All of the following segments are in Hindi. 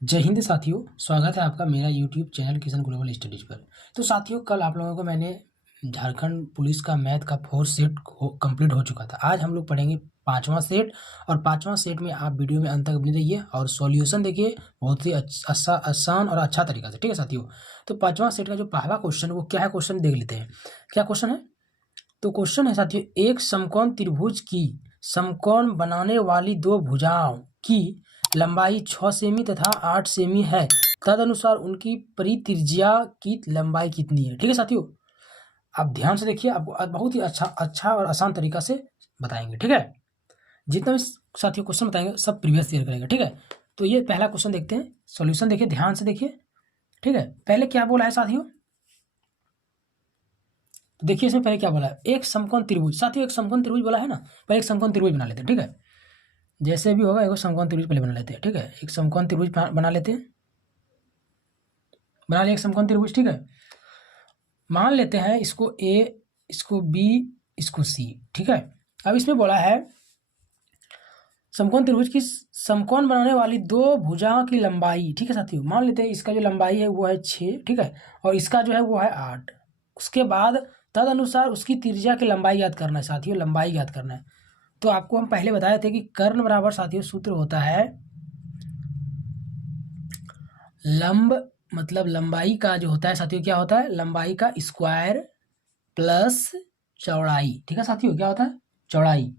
जय हिंद साथियों, स्वागत है आपका मेरा YouTube channel Kishan global studies पर। तो साथियों, कल आप लोगों को मैंने झारखंड पुलिस का मैथ का 4 सेट कंप्लीट हो चुका था। आज हम लोग पढ़ेंगे 5वां सेट, और 5वां सेट में आप वीडियो में अंत तक बने रहिए और सॉल्यूशन देखिए बहुत ही आसान और अच्छा तरीका से। ठीक है साथियों, तो 5वां सेट का जो पहला क्वेश्चन वो क्या है, क्वेश्चन देख लेते हैं। क्या क्वेश्चन है? तो क्वेश्चन है साथियों, एक समकोण त्रिभुज की समकोण बनाने वाली दो भुजाओं की लंबाई 6 सेमी तथा 8 सेमी है, तदनुसार उनकी परित्रिज्या की लंबाई कितनी है। ठीक है साथियों, आप ध्यान से देखिए, आपको बहुत ही अच्छा और आसान तरीका से बताएंगे। ठीक है, जितना भी साथियों क्वेश्चन बताएंगे सब प्रीवियस ईयर करेगा। ठीक है, तो ये पहला क्वेश्चन देखते हैं, सॉल्यूशन देखिए, ध्यान से देखिए। ठीक है, पहले क्या बोला है साथियों, तो देखिए इसमें पहले क्या बोला है, एक समकोण त्रिभुज। साथियों एक समकोण त्रिभुज बोला है ना, पहले एक समकोण त्रिभुज बना लेते हैं। ठीक है, जैसे भी होगा एक समकोण त्रिभुज पहले बना लेते हैं। ठीक है, एक समकोण त्रिभुज बना लेते हैं, बना लिया एक समकोण त्रिभुज। ठीक है, मान लेते हैं इसको ए, इसको बी, इसको सी। ठीक है, अब इसमें बोला है समकोण त्रिभुज की समकोण बनाने वाली दो भुजाओं की लंबाई। ठीक है साथियों, मान लेते हैं इसका जो लंबाई है वो है 6। ठीक है, और इसका जो है वो है 8। उसके बाद तद अनुसार उसकी त्रिज्या की लंबाई याद करना है साथियों, लंबाई याद करना है। तो आपको हम पहले बताए थे कि कर्ण बराबर साथियों सूत्र होता है लंब, मतलब लंबाई का जो होता है साथियों, क्या होता है, लंबाई का स्क्वायर प्लस चौड़ाई। ठीक है साथियों, क्या होता है, चौड़ाई।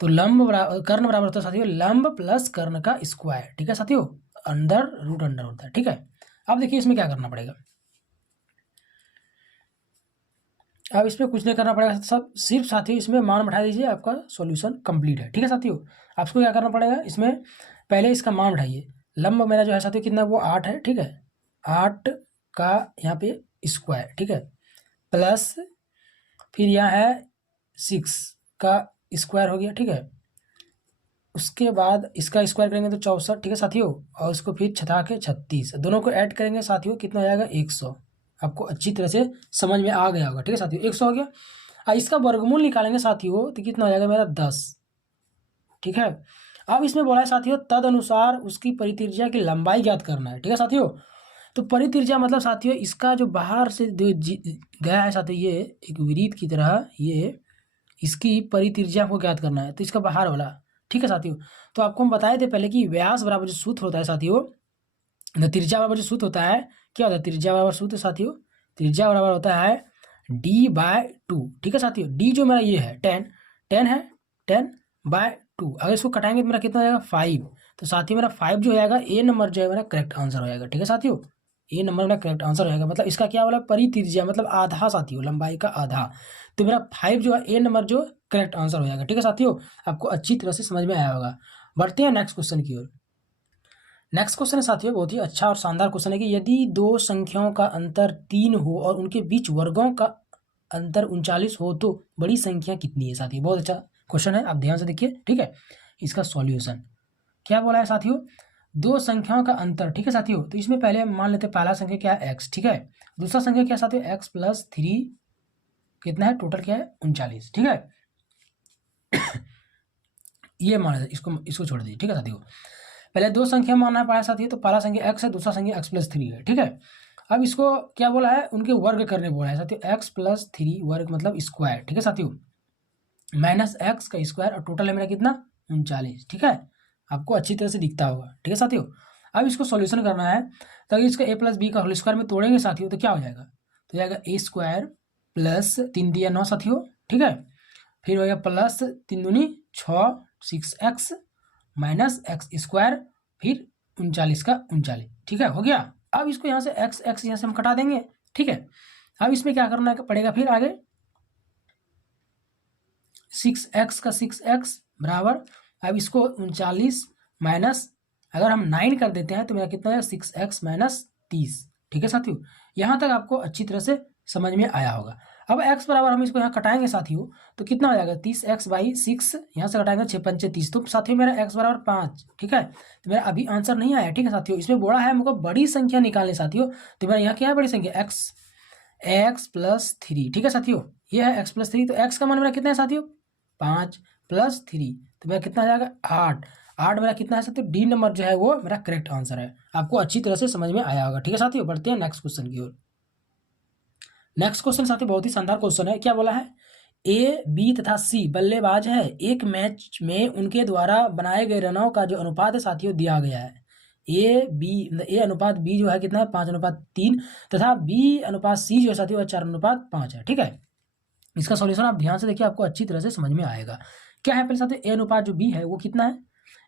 तो कर्ण बराबर होता है साथियों लंब प्लस कर्ण का स्क्वायर। ठीक है साथियों, अंडर रूट अंडर होता है। ठीक है, अब देखिए इसमें क्या करना पड़ेगा। अब इसमें कुछ नहीं करना पड़ेगा, सब सिर्फ साथियों इसमें मान बैठा दीजिए, आपका सॉल्यूशन कंप्लीट है। ठीक है साथियों, आपको क्या करना पड़ेगा, इसमें पहले इसका मान बैठाइए। लंब मेरा जो है साथियों कितना, वो 8 है। ठीक है, 8 का यहाँ पे स्क्वायर। ठीक है, प्लस फिर यहाँ है 6 का स्क्वायर हो गया। ठीक है, उसके बाद इसका स्क्वायर करेंगे तो 64। ठीक है साथियों, और उसको फिर छठा के 36, दोनों को ऐड करेंगे साथियों कितना हो जाएगा, 100। आपको अच्छी तरह से समझ में आ गया होगा। ठीक है साथियों, 100 हो गया। और इसका वर्गमूल निकालेंगे साथियों तो कितना हो जाएगा मेरा, 10। ठीक है, अब इसमें बोला है साथियों तद अनुसार उसकी परित्रिज्या की लंबाई ज्ञात करना है। ठीक है साथियों, तो परित्रिज्या मतलब साथियों इसका जो बाहर से जो गया है साथियों, ये एक वृत्त की तरह, ये इसकी परित्रिज्या को ज्ञात करना है, तो इसका बाहर वाला। ठीक है साथियों, तो आपको हम बताए थे पहले कि व्यास बराबर जो सूत्र होता है साथियों, त्रिज्या बराबर जो सूत्र होता है, क्या होता है त्रिज्या बराबर सूत्र साथियों, त्रिज्या बराबर होता है d/2। ठीक है साथियों, d जो मेरा ये है 10, 10 है, 10/2। अगर इसको कटाएंगे तो मेरा कितना हो जाएगा, 5। तो साथियों मेरा 5 जो हो जाएगा, ए नंबर जो है मेरा करेक्ट आंसर हो जाएगा। ठीक है साथियों, ए नंबर मेरा करेक्ट आंसर हो जाएगा। मतलब इसका क्या बोला, परित्रिज्या मतलब आधा साथियों, लंबाई का आधा। तो मेरा 5 जो है, ए नंबर जो करेक्ट आंसर हो जाएगा। ठीक है साथियों, आपको अच्छी तरह से समझ में आया होगा। बढ़ते हैं नेक्स्ट क्वेश्चन की ओर। नेक्स्ट क्वेश्चन है साथियों बहुत ही अच्छा और शानदार क्वेश्चन है कि यदि दो संख्याओं का अंतर 3 हो और उनके बीच वर्गों का अंतर 39 हो तो बड़ी संख्या कितनी है साथियों। बहुत अच्छा क्वेश्चन है, आप ध्यान से देखिए। ठीक है, इसका सॉल्यूशन क्या बोला है साथियों, दो संख्याओं का अंतर। ठीक है साथियों, तो इसमें पहले मान लेते हैं पहला संख्या क्या है, x। ठीक है, दूसरा संख्या क्या साथियों, x+3 कितना है, टोटल क्या है, 39। ठीक है, ये मान लेते, इसको इसको छोड़ दीजिए। ठीक है साथियों, पहले दो संख्या मानना पड़ा साथियों, तो पहला संख्या x है, दूसरा संख्या x+3 है। ठीक है, अब इसको क्या बोला है, उनके वर्ग करने बोला है साथियों, x+3 वर्ग मतलब स्क्वायर। ठीक है साथियों, माइनस x का स्क्वायर, और टोटल है मेरा कितना, 39। ठीक है, आपको अच्छी तरह से दिखता होगा। ठीक है साथियों, अब इसको सॉल्यूशन करना है, तो अगर इसका a+b का होल स्क्वायर में तोड़ेंगे साथियों तो क्या हो जाएगा, तो जाएगा a² प्लस 3 दिया 9 साथियों। ठीक है, फिर हो गया प्लस 3 दूनी 6, 6x माइनस x², फिर 39 का 39। ठीक है, हो गया। अब इसको यहाँ से x यहाँ से हम कटा देंगे। ठीक है, अब इसमें क्या करना पड़ेगा, फिर आगे 6x का 6x बराबर, अब इसको 39 माइनस, अगर हम 9 कर देते हैं तो मेरा कितना है, 6x माइनस 30। ठीक है साथियों, यहाँ तक आपको अच्छी तरह से समझ में आया होगा। अब x बराबर हम इसको यहाँ कटाएंगे साथियों, तो कितना हो जाएगा, 30x/6, यहाँ से कटाएंगे 6×5 = 30। तो साथियों मेरा x बराबर 5। ठीक है, तो मेरा अभी आंसर नहीं आया। ठीक है साथियों, इसमें बोला है हमको बड़ी संख्या निकालने साथियों, तो मेरा यहाँ क्या है, बड़ी संख्या x+3। ठीक है साथियों, ये है x+3, तो x का मान मेरा कितना है साथियों, 5। +3, तो मेरा कितना आ जाएगा 8। 8 मेरा कितना है साथियों, डी नंबर जो है वो मेरा करेक्ट आंसर है। आपको अच्छी तरह से समझ में आया होगा। ठीक है साथियों, बढ़ते हैं नेक्स्ट क्वेश्चन की ओर। नेक्स्ट क्वेश्चन साथियों बहुत ही शानदार क्वेश्चन है। क्या बोला है, ए बी तथा सी बल्लेबाज है, एक मैच में उनके द्वारा बनाए गए रनों का जो अनुपात है साथियों दिया गया है। ए अनुपात बी जो है कितना है 5:3 तथा बी अनुपात सी जो है साथियों 4:5 है। ठीक है, इसका सॉल्यूशन आप ध्यान से देखिए, आपको अच्छी तरह से समझ में आएगा। क्या है पहले साथियों, ए अनुपात जो बी है वो कितना है,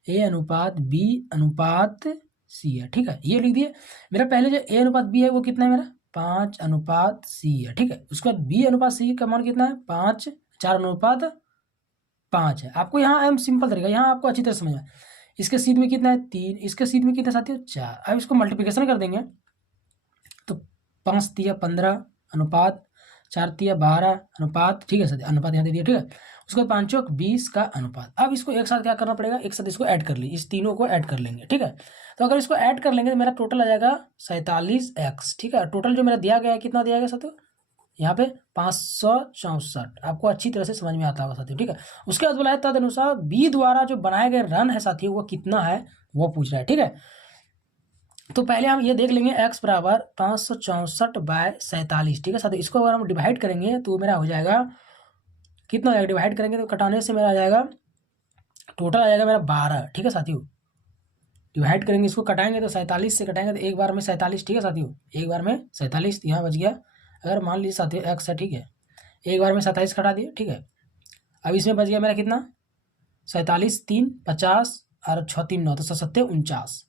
ए अनुपात बी अनुपात सी है। ठीक है, ये लिख दिए। मेरा पहले जो ए अनुपात बी है वो कितना है, मेरा 5:C है। ठीक है, उसके बाद बी अनुपात सी का मान कितना है 5, 4:5 है। आपको यहाँ एम सिंपल तरीका, यहाँ आपको अच्छी तरह समझ में। इसके सीध में कितना है 3, इसके सीध में कितना साथियों 4। अब इसको मल्टीप्लिकेशन कर देंगे तो 5×3=15 अनुपात 4×3=12 अनुपात। ठीक है सर, अनुपात यहाँ दे दिया। ठीक है, उसके बाद 5×20 का अनुपात। अब इसको एक साथ क्या करना पड़ेगा, एक साथ इसको ऐड कर ली, इस तीनों को ऐड कर लेंगे। ठीक है, तो अगर इसको ऐड कर लेंगे तो मेरा टोटल आ जाएगा 47x। ठीक है, टोटल जो मेरा दिया गया है कितना दिया गया साथियों, यहाँ पे 564। आपको अच्छी तरह से समझ में आता होगा साथियों। ठीक है, उसके बाद बोला है तदनुसार बी द्वारा जो बनाए गए रन है साथियों वो कितना है वो पूछ रहा है। ठीक है, तो पहले हम ये देख लेंगे x बराबर 564/47। ठीक है साथियों, इसको अगर हम डिवाइड करेंगे तो मेरा हो जाएगा कितना हो जाएगा, डिवाइड करेंगे तो कटाने से मेरा आ जाएगा टोटल आ जाएगा मेरा 12। ठीक है साथियों, डिवाइड करेंगे इसको, कटाएंगे तो 47 से कटाएंगे तो एक बार में 47। ठीक है साथियों, एक बार में 47 यहाँ बच गया। अगर मान लीजिए साथियों x है, ठीक है, एक बार में 27 कटा दिए। ठीक है, अब इसमें बच गया मेरा कितना 47, 3 50 और 6 3 9, तो 7 49।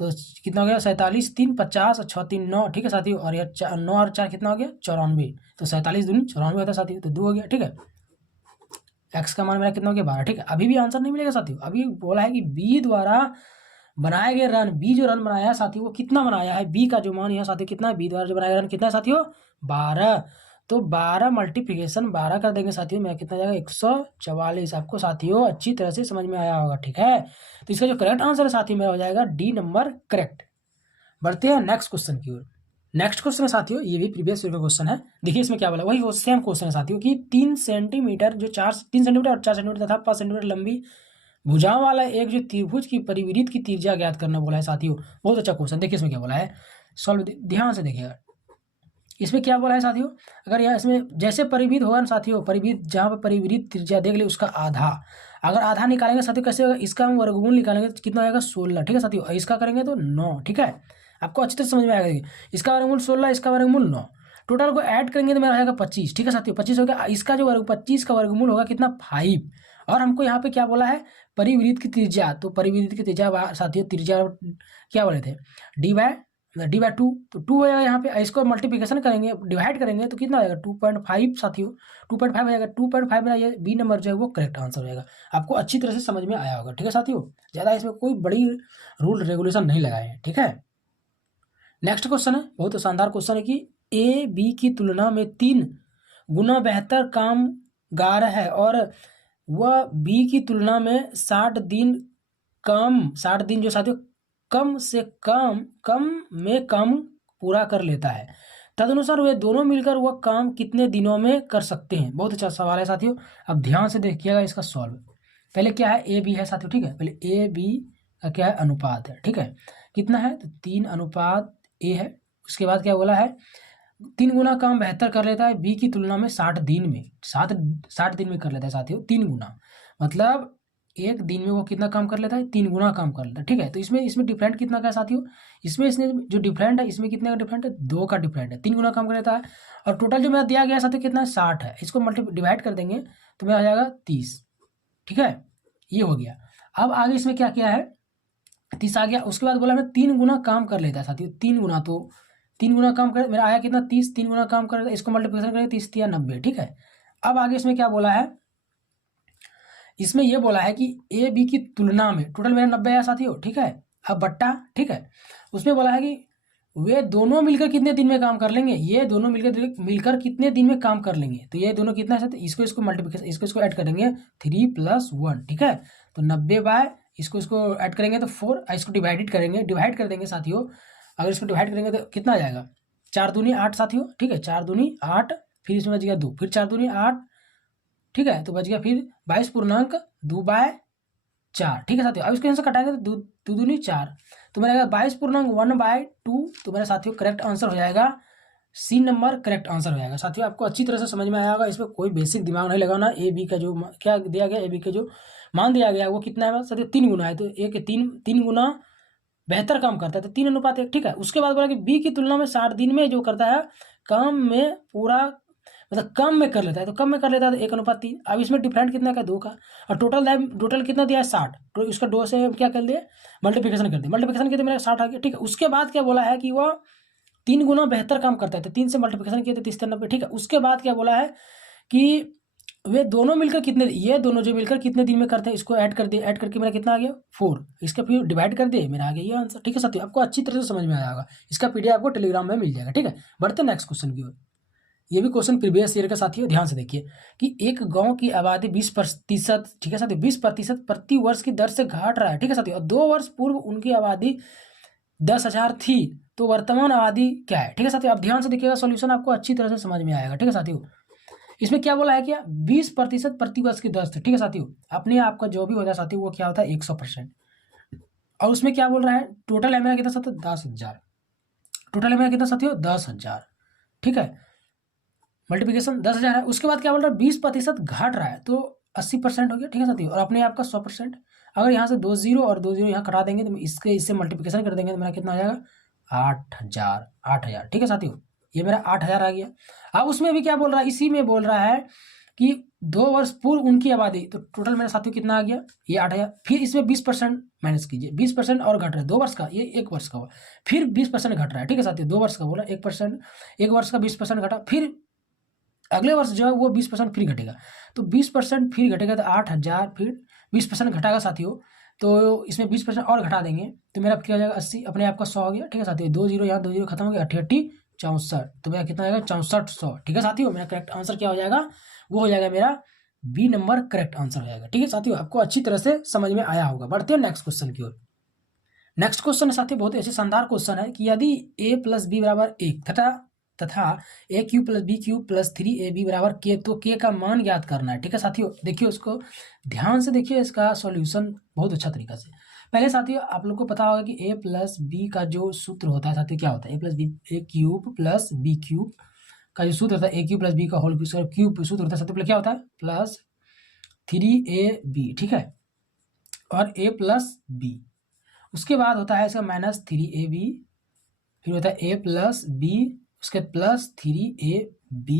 तो कितना हो गया 47, 3 50 और 6 3 9। ठीक है साथियों, और यह 9 और 4 कितना हो गया 94। तो 47 दूनी 94 होता है साथियों, तो 2 हो गया। ठीक है, एक्स का मान मेरा कितना हो गया 12। ठीक है, अभी भी आंसर नहीं मिलेगा साथियों, अभी बोला है कि बी द्वारा बनाए गए रन, बी जो रन बनाया है साथियों वो कितना बनाया है, बी का जो मान यहाँ साथियों कितना है, बी द्वारा जो बनाया गया रन कितना है साथियों 12। तो 12 मल्टीप्लिकेशन 12 कर देंगे साथियों, मेरा कितना जाएगा 144। आपको साथियों अच्छी तरह से समझ में आया होगा। ठीक है, तो इसका जो करेक्ट आंसर है साथियों मेरा हो जाएगा डी नंबर करेक्ट। बढ़ते हैं नेक्स्ट क्वेश्चन की ओर। नेक्स्ट क्वेश्चन है साथियों, ये भी प्रीवियस ईयर का क्वेश्चन है। देखिए इसमें क्या बोला, वही वो सेम क्वेश्चन है साथियों कि 3 सेंटीमीटर जो 3 सेंटीमीटर और 4 सेंटीमीटर तथा 5 सेंटीमीटर लंबी भुजाओं वाला एक जो त्रिभुज की परिवृत्त की त्रिज्या ज्ञात करना बोला है साथियों। बहुत अच्छा क्वेश्चन। देखिए इसमें क्या बोला है, सॉल्व ध्यान से देखिएगा। इसमें क्या बोला है साथियों, अगर यहाँ इसमें जैसे परिवृत्त होगा ना साथियों, परिवृत्त जहाँ पर परिवृत्त त्रिज्या देख ले उसका आधा, अगर आधा निकालेंगे साथियों कैसे होगा, इसका हम वर्गमूल निकालेंगे तो कितना आएगा 16। ठीक है साथियों, और इसका करेंगे तो 9। ठीक है, आपको अच्छी तरह समझ में आएगा। इसका वर्गमूल 16, इसका वर्गमूल 9, टोटल को ऐड करेंगे तो मेरा हो जाएगा 25। ठीक है साथियों, 25 हो गया। इसका जो 25 का वर्गमूल होगा कितना 5। और हमको यहाँ पे क्या बोला है, परिवृत्त की त्रिज्या, तो परिवृत्त की त्रिज्या साथियों त्रिज्या क्या बोले थे डी बाय 2, तो 2 हो जाएगा यहाँ पे। इसको मल्टीप्लिकेशन करेंगे डिवाइड करेंगे तो कितना हो जाएगा 2.5 साथियों, 2.5 हो जाएगा। 2.5 मेरा ये बी नंबर जो है वो करेक्ट आंसर हो जाएगा। आपको अच्छी तरह से समझ में आया होगा। ठीक है साथियों, ज़्यादा इसमें कोई बड़ी रूल रेगुलेशन नहीं लगाए हैं। ठीक है, नेक्स्ट क्वेश्चन है, बहुत शानदार क्वेश्चन है कि ए बी की तुलना में 3 गुना बेहतर कामगार है और वह बी की तुलना में 60 दिन जो साथियों कम से कम में कम पूरा कर लेता है, तदनुसार वे दोनों मिलकर वह काम कितने दिनों में कर सकते हैं। बहुत अच्छा सवाल है साथियों, अब ध्यान से देखिएगा इसका सॉल्व। पहले क्या है ए बी है साथियों। ठीक है, पहले ए बी का क्या है अनुपात है। ठीक है, कितना है तो 3:A है। उसके बाद क्या बोला है 3 गुना काम बेहतर कर लेता है बी की तुलना में 60 दिन में, 60 दिन में कर लेता है साथियों 3 गुना, मतलब एक दिन में वो कितना काम कर लेता है 3 गुना काम कर लेता है। ठीक है, तो इसमें डिफरेंट कितना का है साथियों, इसमें जो डिफरेंट है इसमें कितने का डिफरेंट है 2 का डिफरेंट है, 3 गुना काम कर लेता है। और टोटल जो मेरा दिया गया है साथियों कितना है 60 है। इसको डिवाइड कर देंगे तो मेरा आ जाएगा 30। ठीक है, ये हो गया। अब आगे इसमें क्या किया है 30 आ गया। उसके बाद बोला मैं 3 गुना काम कर लेता है साथियों, 3 गुना, तो 3 गुना काम कर मेरा आया कितना 30, 3 गुना काम कर, इसको मल्टीप्लिकेशन करेंगे 30 या 90। ठीक है, अब आगे इसमें क्या बोला है, इसमें यह बोला है कि ए बी की तुलना में टोटल मेरा 90 आया साथियों। ठीक है, अब बट्टा, ठीक है, उसमें बोला है कि वे दोनों मिलकर कितने दिन में काम कर लेंगे, ये दोनों मिलकर कितने दिन में काम कर लेंगे। तो ये दोनों कितना है, इसको मल्टीप्लिकेशन इसको ऐड करेंगे 3 + 1। ठीक है, तो 90 बाय इसको ऐड करेंगे तो 4, इसको डिवाइड कर देंगे साथियों। अगर इसको डिवाइड करेंगे तो कितना आ जाएगा 4 दूनी 8 साथियों। ठीक है, 4 दूनी 8, फिर इसमें बच गया 2, फिर 4 दूनी 8। ठीक है, तो बच गया फिर 22.2/4, ठीक है साथियों। अब इसको यहाँ से कटाएंगे तो 2 दूनी 4, तो मेरा 22.1/2, तो मेरे साथियों करेक्ट आंसर हो जाएगा सी नंबर, करेक्ट आंसर हो जाएगा। साथियों आपको अच्छी तरह से समझ में आया होगा, इसमें कोई बेसिक दिमाग नहीं लगाना। ए बी का जो क्या दिया गया, ए बी का जो मान दिया गया वो कितना है साथियों, 3 गुना है, तो ए के 3 गुना बेहतर काम करता है, तो 3:1, ठीक है। उसके बाद बोला कि बी की तुलना में 60 दिन में जो करता है काम में पूरा मतलब कम में कर लेता है, तो कम में कर लेता है तो 1:3। अब इसमें डिफरेंट कितना का 2 का, और टोटल कितना दिया है 60, तो इसका 2 से क्या कर दिए मल्टीप्लिकेशन कर दिए, मल्टीप्लिकेशन किया तो मेरा 60 आ गया, ठीक है। उसके बाद क्या बोला है कि वह 3 गुना बेहतर काम करता है, तो 3 से मल्टीप्लिकेशन किया तो 30×3 90, ठीक है। उसके बाद क्या बोला है कि वे दोनों मिलकर कितने, ये दोनों जो मिलकर कितने दिन में करते हैं, इसको ऐड कर दिए, ऐड करके मेरा कितना आ गया 4, इसका फिर डिवाइड कर दिए, मेरा आ गया ये आंसर, ठीक है साथियों। आपको अच्छी तरह से समझ में आया होगा, इसका पीडीएफ आपको टेलीग्राम में मिल जाएगा, ठीक है। बढ़ते नेक्स्ट क्वेश्चन की ओर। ये भी क्वेश्चन प्रीवियस ईयर का साथियों, ध्यान से देखिए कि एक गांव की आबादी 20%, ठीक है साथियों, 20% प्रति वर्ष की दर से घट रहा है, ठीक है साथियों, और 2 वर्ष पूर्व उनकी आबादी 10,000 थी, तो वर्तमान आबादी क्या है, ठीक है साथियों। आप ध्यान से देखिएगा, सॉल्यूशन आपको अच्छी तरह से समझ में आएगा, ठीक है साथियों। इसमें क्या बोला है क्या 20% प्रति वर्ष की दर से, ठीक है साथियों। अपने आप का जो भी होता है साथियों वो क्या होता है 100%, और उसमें क्या बोल रहा है टोटल है मेरा कितना साथियों 10,000, टोटल है मेरा कितना साथियों 10,000, ठीक है। मल्टीप्लिकेशन 10,000 है, उसके बाद क्या बोल रहा है 20% घट रहा है, तो 80% हो गया, ठीक है साथियों। और अपने आप का 100%, अगर यहाँ से 2 0 और 2 0 यहाँ कटा देंगे तो इससे मल्टीप्लिकेशन कर देंगे तो मेरा कितना आ जाएगा 8,000, ठीक है साथियों। ये मेरा 8,000 आ गया। अब उसमें भी क्या बोल रहा है, इसी में बोल रहा है कि 2 वर्ष पूर्व उनकी आबादी, तो टोटल मेरे साथियों कितना आ गया ये 8,000, फिर इसमें 20% माइनस कीजिए, 20% और घट रहा है 2 वर्ष का, ये 1 वर्ष का हुआ, फिर 20% घट रहा है, ठीक है साथियों। 2 वर्ष का बोला 1%, 1 वर्ष का 20% घटा, फिर अगले वर्ष जो है वो 20% फिर घटेगा, तो 20% फिर घटेगा तो 8,000, फिर 20% घटागा साथियों, तो इसमें 20% और घटा देंगे तो मेरा क्या हो जाएगा 80, अपने आप का 100 हो गया, ठीक है साथियों। 2 0 यहाँ 2 0 खत्म हो गया, 88 64, तो मेरा कितना आएगा 6400, ठीक है साथियों। मेरा करेक्ट आंसर क्या हो जाएगा, वो हो जाएगा मेरा बी नंबर करेक्ट आंसर हो जाएगा, ठीक है साथियों। आपको अच्छी तरह से समझ में आया होगा। बढ़ते हैं नेक्स्ट क्वेश्चन की ओर। नेक्स्ट क्वेश्चन साथियों बहुत ऐसे शानदार क्वेश्चन है कि यदि a + b = 1 तथा a³ + b³ + 3ab = k, तो k का मान ज्ञात करना है, ठीक है साथियों। देखिए उसको ध्यान से देखिए, इसका सॉल्यूशन बहुत अच्छा तरीका से। पहले साथियों आप लोग को पता होगा कि a + b का जो सूत्र होता है साथियों क्या होता है, a³ + b³ का जो सूत्र होता है a³ + b का होल क्यूब सूत्र होता है साथियों, क्या होता है +3ab, ठीक है, और a + b। उसके बाद होता है इसका -3ab, फिर होता है a + b, उसके +3ab,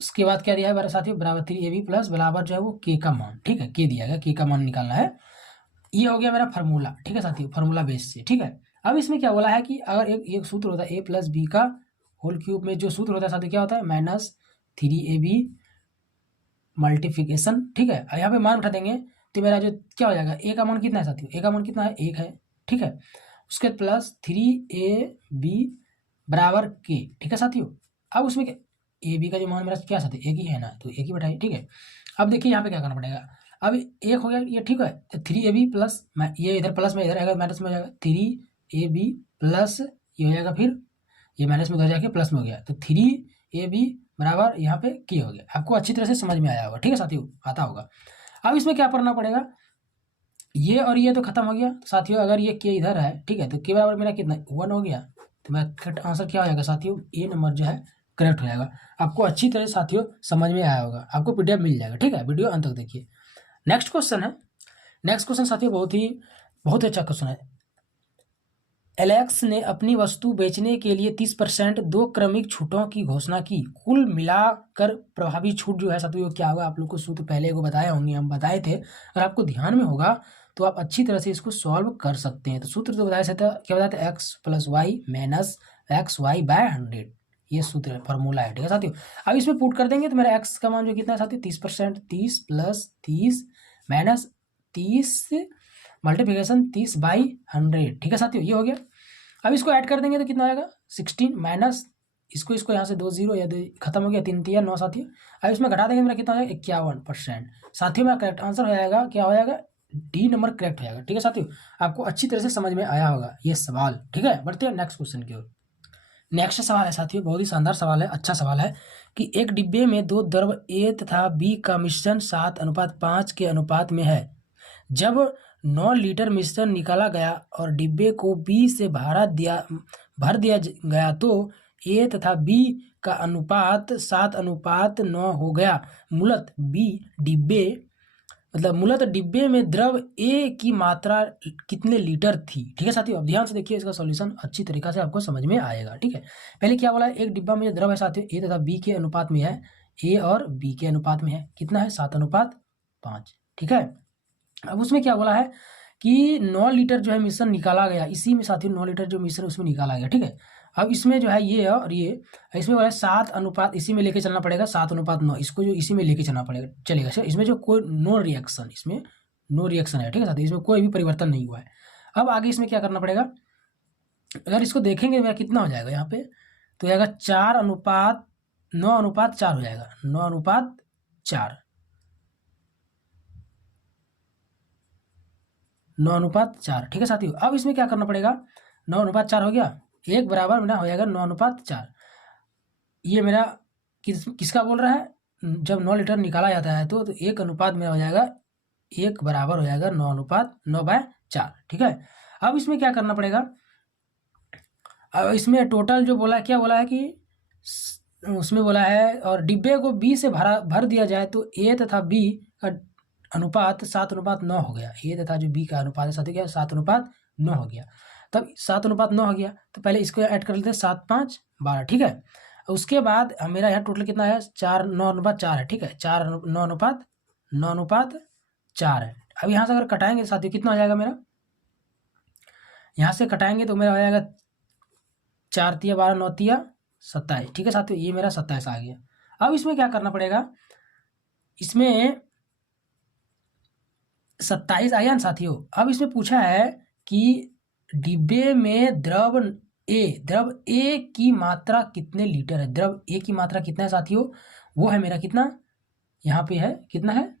उसके बाद क्या दिया है मेरे साथियों बराबर 3ab प्लस बराबर जो है वो k का मान, ठीक है, k दिया गया, k का मान निकालना है। ये हो गया मेरा फार्मूला, ठीक है साथियों, फार्मूला बेस से, ठीक है। अब इसमें क्या बोला है कि अगर एक सूत्र होता है a + b का होल क्यूब में जो सूत्र होता है साथियों क्या होता है -3ab मल्टीप्लिकेशन, ठीक है। यहाँ पे मान उठा देंगे तो मेरा जो क्या हो जाएगा a का मान कितना है साथियों, a का मान कितना है 1 है, ठीक है। उसके +3ab बराबर k, ठीक है साथियों। अब उसमें ए बी का जो मान मेरा क्या साथी एक ही है ना, तो एक ही बैठाइए, ठीक है। अब देखिए यहाँ पे क्या करना पड़ेगा, अब एक हो गया ये, ठीक है, 3ab प्लस ये इधर प्लस में इधर आएगा माइनस में हो जाएगा 3ab प्लस ये हो जाएगा, फिर ये माइनस में उधर जाके प्लस में हो गया, तो 3ab बराबर यहाँ पे k हो गया। आपको अच्छी तरह से समझ में आया होगा, ठीक है साथियों, आता होगा। अब इसमें क्या करना पड़ेगा, ये और ये तो खत्म हो गया साथियों, अगर ये k इधर है, ठीक है, तो k बराबर मेरा कितना 1 हो गया, तो मेरा करेक्ट आंसर क्या हो जाएगा साथियों, ए नंबर जो है करेक्ट हो जाएगा। आपको अच्छी तरह साथियों समझ में आया होगा, आपको पीडीएफ मिल जाएगा, ठीक है। वीडियो अंत तक देखिए। नेक्स्ट क्वेश्चन है, नेक्स्ट क्वेश्चन साथियों बहुत अच्छा क्वेश्चन है। एलेक्स ने अपनी वस्तु बेचने के लिए 30% 2 क्रमिक छूटों की घोषणा की, कुल मिलाकर प्रभावी छूट जो है साथियों क्या होगा, आप लोग को सूत्र पहले को बताया होंगे, हम बताए थे, अगर आपको ध्यान में होगा तो आप अच्छी तरह से इसको सॉल्व कर सकते हैं। तो सूत्र तो बताया था, क्या बताया था x + y माइनस xy/100, ये सूत्र फॉर्मूला है, ठीक है साथियों। अब इसमें पुट कर देंगे तो मेरा x का मान जो कितना है साथियों 30%, 30 + 30 माइनस 30 मल्टीप्लिकेशन 30/100, ठीक है साथियों, ये हो गया। अब इसको ऐड कर देंगे तो कितना आएगा 16 माइनस इसको यहाँ से 2 0 या 2 खत्म हो गया, 3 3 9 साथियों। अब इसमें घटा देंगे मेरा कितना हो जाएगा 51% साथियों। मेरा करेक्ट आंसर हो जाएगा, क्या हो जाएगा डी नंबर करेक्ट हो जाएगा, ठीक है साथियों। आपको अच्छी तरह से समझ में आया होगा ये सवाल, ठीक है। बढ़ते हैं नेक्स्ट क्वेश्चन की ओर। नेक्स्ट सवाल है साथियों बहुत ही शानदार सवाल है, अच्छा सवाल है कि एक डिब्बे में दो द्रव ए तथा बी का मिश्रण 7:5 के अनुपात में है। जब 9 लीटर मिश्रण निकाला गया और डिब्बे को बी से भर दिया गया तो ए तथा बी का अनुपात 7:9 हो गया। मूलत डिब्बे में द्रव ए की मात्रा कितने लीटर थी। ठीक है साथियों, अब ध्यान से देखिए, इसका सॉल्यूशन अच्छी तरीका से आपको समझ में आएगा। ठीक है, पहले क्या बोला है, एक डिब्बा में जो द्रव है साथियों ए तथा बी के अनुपात में है, ए और बी के अनुपात में है, कितना है 7:5। ठीक है, अब उसमें क्या बोला है कि 9 लीटर जो है मिश्रण निकाला गया, इसी में साथियों 9 लीटर जो मिश्रण उसमें निकाला गया। ठीक है, अब इसमें जो है ये और ये, इसमें बोला 7 इसी में लेके चलना पड़ेगा, 7:9, इसको जो इसी में लेके चलना पड़ेगा, चलेगा। इसमें जो कोई इसमें नो रिएक्शन है। ठीक है साथियों, इसमें कोई भी परिवर्तन नहीं हुआ है। अब आगे इसमें क्या करना पड़ेगा, अगर इसको देखेंगे मेरा कितना हो जाएगा यहाँ पे, तो जाएगा 9:4 हो जाएगा, 9:4, 9:4। ठीक है साथियों, अब इसमें क्या करना पड़ेगा, 9:4 हो गया, एक बराबर मेरा हो जाएगा 9:4। ये मेरा किसका बोल रहा है, जब 9 लीटर निकाला जाता है तो एक अनुपात मेरा हो जाएगा, एक बराबर हो जाएगा 9:9/4। ठीक है, अब इसमें क्या करना पड़ेगा, अब इसमें टोटल जो बोला, क्या बोला है कि उसमें बोला है और डिब्बे को बी से भर दिया जाए तो ए तथा बी का अनुपात 7:9 हो गया। ए तथा जो बी का अनुपात है साथ क्या 7:9 हो गया। तब 7:9 हो गया तो पहले इसको ऐड कर लेते हैं, 7, 5, 12। ठीक है, उसके बाद मेरा यहाँ टोटल कितना है, 9:4 है। ठीक है, 9:4 है। अब यहाँ से अगर कटाएंगे साथियों कितना हो जाएगा मेरा, यहाँ से कटाएंगे तो मेरा हो जाएगा 4 तिया 12, 9 तिया 27। ठीक है साथियों, ये मेरा 27 आ गया। अब इसमें क्या करना पड़ेगा, इसमें 27 आया ना साथियों। अब इसमें पूछा है कि डिब्बे में द्रव ए की मात्रा कितने लीटर है। द्रव ए की मात्रा कितना है साथियों, वो है मेरा कितना, यहाँ पे है कितना है,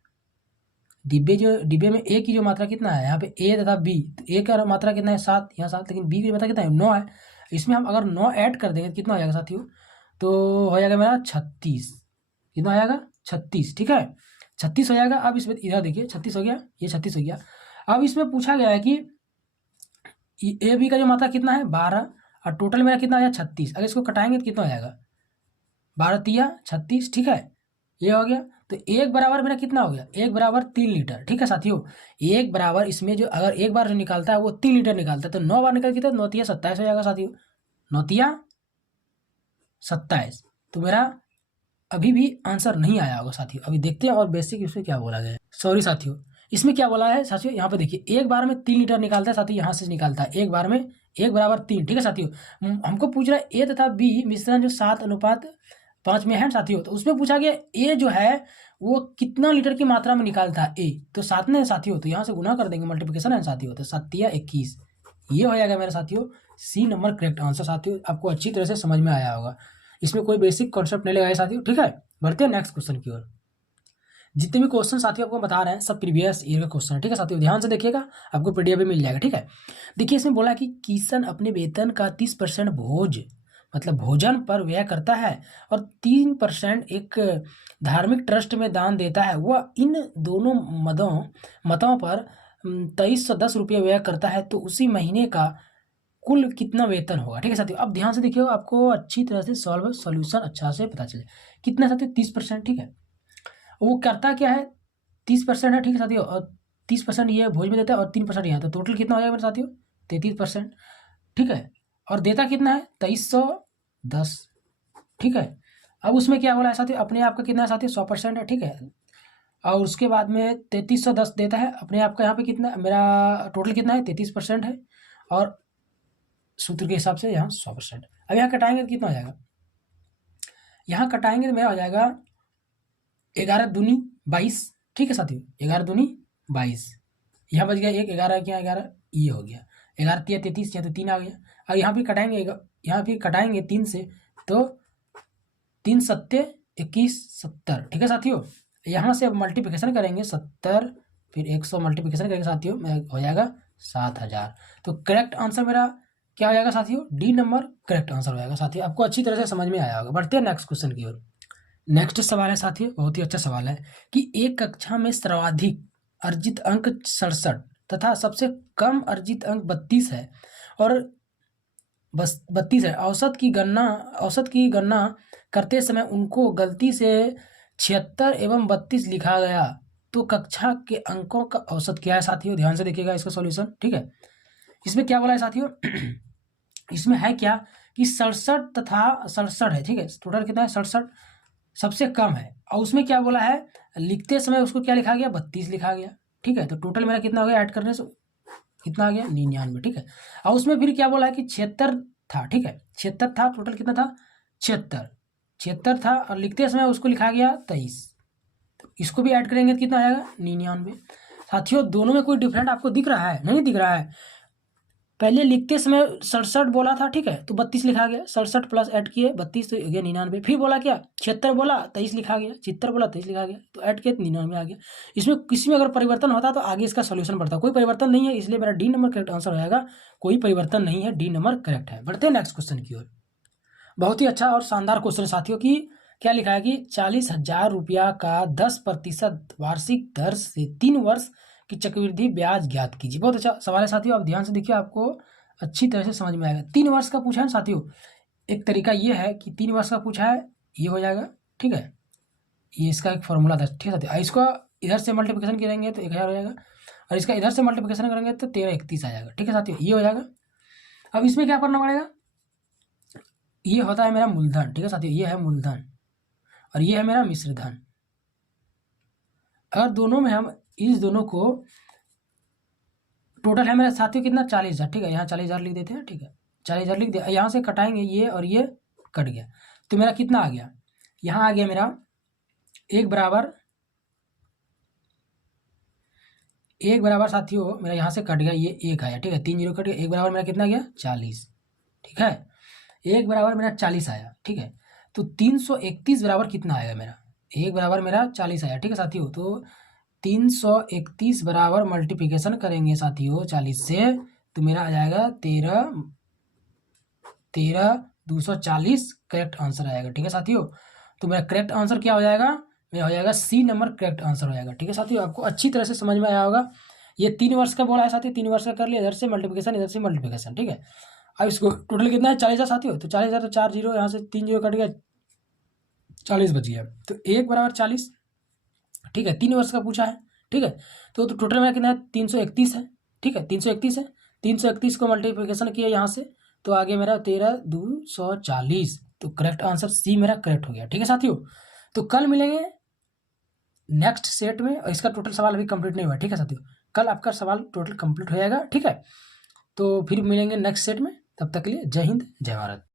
डिब्बे में ए की जो मात्रा कितना है, यहाँ पे ए तथा बी, तो ए का मात्रा कितना है 7, यहाँ 7, लेकिन बी की मात्रा कितना है 9 है। इसमें हम अगर 9 ऐड कर देंगे तो कितना हो जाएगा साथियों, तो हो जाएगा मेरा 36। कितना हो जाएगा 36। ठीक है, 36 हो जाएगा। अब इसमें इधर देखिए 36 हो गया, ये 36 हो गया। अब इसमें पूछा गया है कि ए बी का जो मात्रा कितना है 12 और टोटल मेरा कितना आ जाएगा 36। अगर इसको कटाएंगे तो कितना हो जाएगा 12 तिया 36। ठीक है, ये हो गया। तो एक बराबर मेरा कितना हो गया, एक बराबर 3 लीटर। ठीक है साथियों, एक बराबर इसमें जो अगर एक बार जो निकालता है वो 3 लीटर निकालता है, तो 9 बार निकल कितना, 9 तिया 27 हो जाएगा साथियों, 9 तिया 27। तो मेरा अभी भी आंसर नहीं आया होगा साथियों, अभी देखते हैं और बेसिक इसमें क्या बोला गया है। सॉरी साथियों, इसमें क्या बोला है साथियों, यहाँ पे देखिए एक बार में 3 लीटर निकालता है साथियों, यहाँ से निकालता है एक बार में 1 बराबर 3। ठीक है साथियों, हमको पूछ रहा है ए तथा बी मिश्रण जो 7:5 में है साथियों, तो उसमें पूछा गया ए जो है वो कितना लीटर की मात्रा में निकालता है ए, तो 7 में साथियों, तो यहाँ से गुना कर देंगे, मल्टीप्लिकेशन है साथियों, तो 7 तिया 21। ये हो जाएगा मेरा साथियों सी नंबर करेक्ट आंसर। साथियों आपको अच्छी तरह से समझ में आया होगा, इसमें कोई बेसिक कॉन्सेप्ट नहीं लगाया साथियों। ठीक है, बढ़ते हैं नेक्स्ट क्वेश्चन की ओर। जितने भी क्वेश्चन साथियों आपको बता रहे हैं सब प्रीवियस ईयर का क्वेश्चन है। ठीक है साथियों, ध्यान से देखिएगा, आपको पीडीएफ भी मिल जाएगा। ठीक है, देखिए इसमें बोला कि किशन अपने वेतन का 30% भोजन पर व्यय करता है और 3% एक धार्मिक ट्रस्ट में दान देता है। वह इन दोनों मतों पर 2310 रुपये व्यय करता है, तो उसी महीने का कुल कितना वेतन होगा। ठीक है साथियों, अब ध्यान से देखिए, आपको अच्छी तरह से सॉल्यूशन अच्छा से पता चले। कितना साथियों 30%। ठीक है, वो करता क्या है 30% है। ठीक है साथियों, और 30% ये भोज में देता है और 3% यहाँ, तो टोटल कितना हो जाएगा मेरे साथियों 33%। ठीक है, और देता कितना है 2310। ठीक है, अब उसमें क्या बोला है साथियों, अपने आप का कितना है साथियों 100% है। ठीक है, और उसके बाद में 3310 देता है अपने आप का, यहाँ पे कितना मेरा टोटल कितना है 33% है, और सूत्र के हिसाब से यहाँ 100%। अब यहाँ कटाएंगे तो कितना हो जाएगा, यहाँ कटाएंगे तो मेरा हो जाएगा 11 दूनी 22। ठीक है साथियों, 11 दूनी 22, यहाँ बच गया 1, 11 क्या 11, ये हो गया 11 तिया 33, यहाँ तो 3 आ गया। और यहाँ भी कटाएंगे, यहाँ भी कटाएंगे 3 से, तो 3 सत्ते 21 70। ठीक है साथियों, यहाँ से अब मल्टीप्लिकेशन करेंगे 70, फिर 100 मल्टीप्लिकेशन करेंगे साथियों, हो जाएगा 7000। तो करेक्ट आंसर मेरा क्या हो जाएगा साथियों, डी नंबर करेक्ट आंसर हो जाएगा साथियों। आपको अच्छी तरह से समझ में आया होगा। बढ़ते हैं नेक्स्ट क्वेश्चन की ओर। नेक्स्ट सवाल है साथियों, बहुत ही अच्छा सवाल है कि एक कक्षा में सर्वाधिक अर्जित अंक 67 तथा सबसे कम अर्जित अंक 32 है और बस 32 है। औसत की गणना करते समय उनको गलती से 76 एवं 32 लिखा गया, तो कक्षा के अंकों का औसत क्या है साथियों? ध्यान से देखिएगा इसका सॉल्यूशन, ठीक है। इसमें क्या बोला है साथियों? इसमें है क्या कि 67 तथा 67 है, ठीक है। टोटल कितना है? 67 सबसे कम है, और उसमें क्या बोला है, लिखते समय उसको क्या लिखा गया? 32 लिखा गया, ठीक है। तो टोटल मेरा कितना हो गया ऐड करने से? कितना आ गया? 99, ठीक है। और उसमें फिर क्या बोला है कि 76 था, ठीक है। 76 था, टोटल कितना था? 76 था, और लिखते समय उसको लिखा गया 23। तो इसको भी ऐड करेंगे तो कितना आएगा? 99। साथियों दोनों में कोई डिफरेंट आपको दिख रहा है? नहीं दिख रहा है। पहले लिखते समय 67 बोला था, ठीक है, तो 32 लिखा गया। 67 प्लस ऐड किए 32 तो गया 99। फिर बोला क्या? 76 बोला 23 लिखा गया। 76 बोला 23 लिखा गया, तो ऐड किए 99 आ गया। इसमें किसी में अगर परिवर्तन होता तो आगे इसका सोल्यूशन बढ़ता। कोई परिवर्तन नहीं है, इसलिए मेरा डी नंबर करेक्ट आंसर हो जाएगा। कोई परिवर्तन नहीं है, डी नंबर करेक्ट है। बढ़ते हैं नेक्स्ट क्वेश्चन की ओर। बहुत ही अच्छा और शानदार क्वेश्चन साथियों की क्या लिखा है कि 40,000 रुपया का 10% वार्षिक दर से 3 वर्ष की चक्रवृद्धि ब्याज ज्ञात कीजिए। बहुत अच्छा सवाल है साथियों, आप ध्यान से देखिए, आपको अच्छी तरह से समझ में आएगा। 3 वर्ष का पूछा है साथियों। एक तरीका ये है कि 3 वर्ष का पूछा है, ये हो जाएगा, ठीक है। ये इसका एक फॉर्मूला था, ठीक है साथियों। इसको इधर से मल्टीप्लिकेशन करेंगे तो 1000 हो जाएगा, और इसका इधर से मल्टीप्लिकेशन करेंगे तो 1331 आ जाएगा, ठीक है साथियों। ये हो जाएगा। अब इसमें क्या करना पड़ेगा? ये होता है मेरा मूलधन, ठीक है साथियों। ये है मूलधन और ये है मेरा मिश्र धन। अगर दोनों में हम इस दोनों को टोटल है मेरा साथियों कितना? 40,000, ठीक है। यहाँ 40,000 लिख देते हैं, ठीक है। 40,000 लिख दिया। यहाँ से कटाएंगे ये और ये कट गया, तो मेरा कितना आ गया? यहाँ आ गया मेरा एक बराबर साथियों, मेरा यहाँ से कट गया, ये एक आया, ठीक है। 3 जीरो कट गया, एक बराबर मेरा कितना गया? 40, ठीक है। एक बराबर मेरा 40 आया, ठीक है। तो 331 बराबर कितना आएगा मेरा? एक बराबर मेरा 40 आया, ठीक है साथियों। तो 331 बराबर मल्टीप्लिकेशन करेंगे साथियों 40 से, तो मेरा आ जाएगा 13,240 करेक्ट आंसर आएगा, ठीक है साथियों। तो मेरा करेक्ट आंसर क्या हो जाएगा? मेरा हो जाएगा सी नंबर करेक्ट आंसर हो जाएगा, ठीक है साथियों। आपको अच्छी तरह से समझ में आया होगा। ये 3 वर्ष का बोला है साथियों, 3 वर्ष का कर लिया, इधर से मल्टीप्लिकेशन इधर से मल्टीप्लिकेशन, ठीक है। अब इसको टोटल कितना है? 40,000 साथियों। तो 40,000 तो 4 जीरो, यहाँ से 3 जीरो कट गया, 40 बच गया। तो एक बराबर 40, ठीक है। 3 वर्ष का पूछा है, ठीक है। तो टोटल में कितना है? 331 है, ठीक है। 331 है, 331 को मल्टीप्लिकेशन किया यहाँ से, तो आगे मेरा 13,240। तो करेक्ट आंसर सी मेरा करेक्ट हो गया, ठीक है साथियों। तो कल मिलेंगे नेक्स्ट सेट में, और इसका टोटल सवाल अभी कंप्लीट नहीं हुआ, ठीक है साथियों। कल आपका सवाल टोटल कंप्लीट हो जाएगा, ठीक है। तो फिर मिलेंगे नेक्स्ट सेट में, तब तक के लिए जय हिंद जय भारत।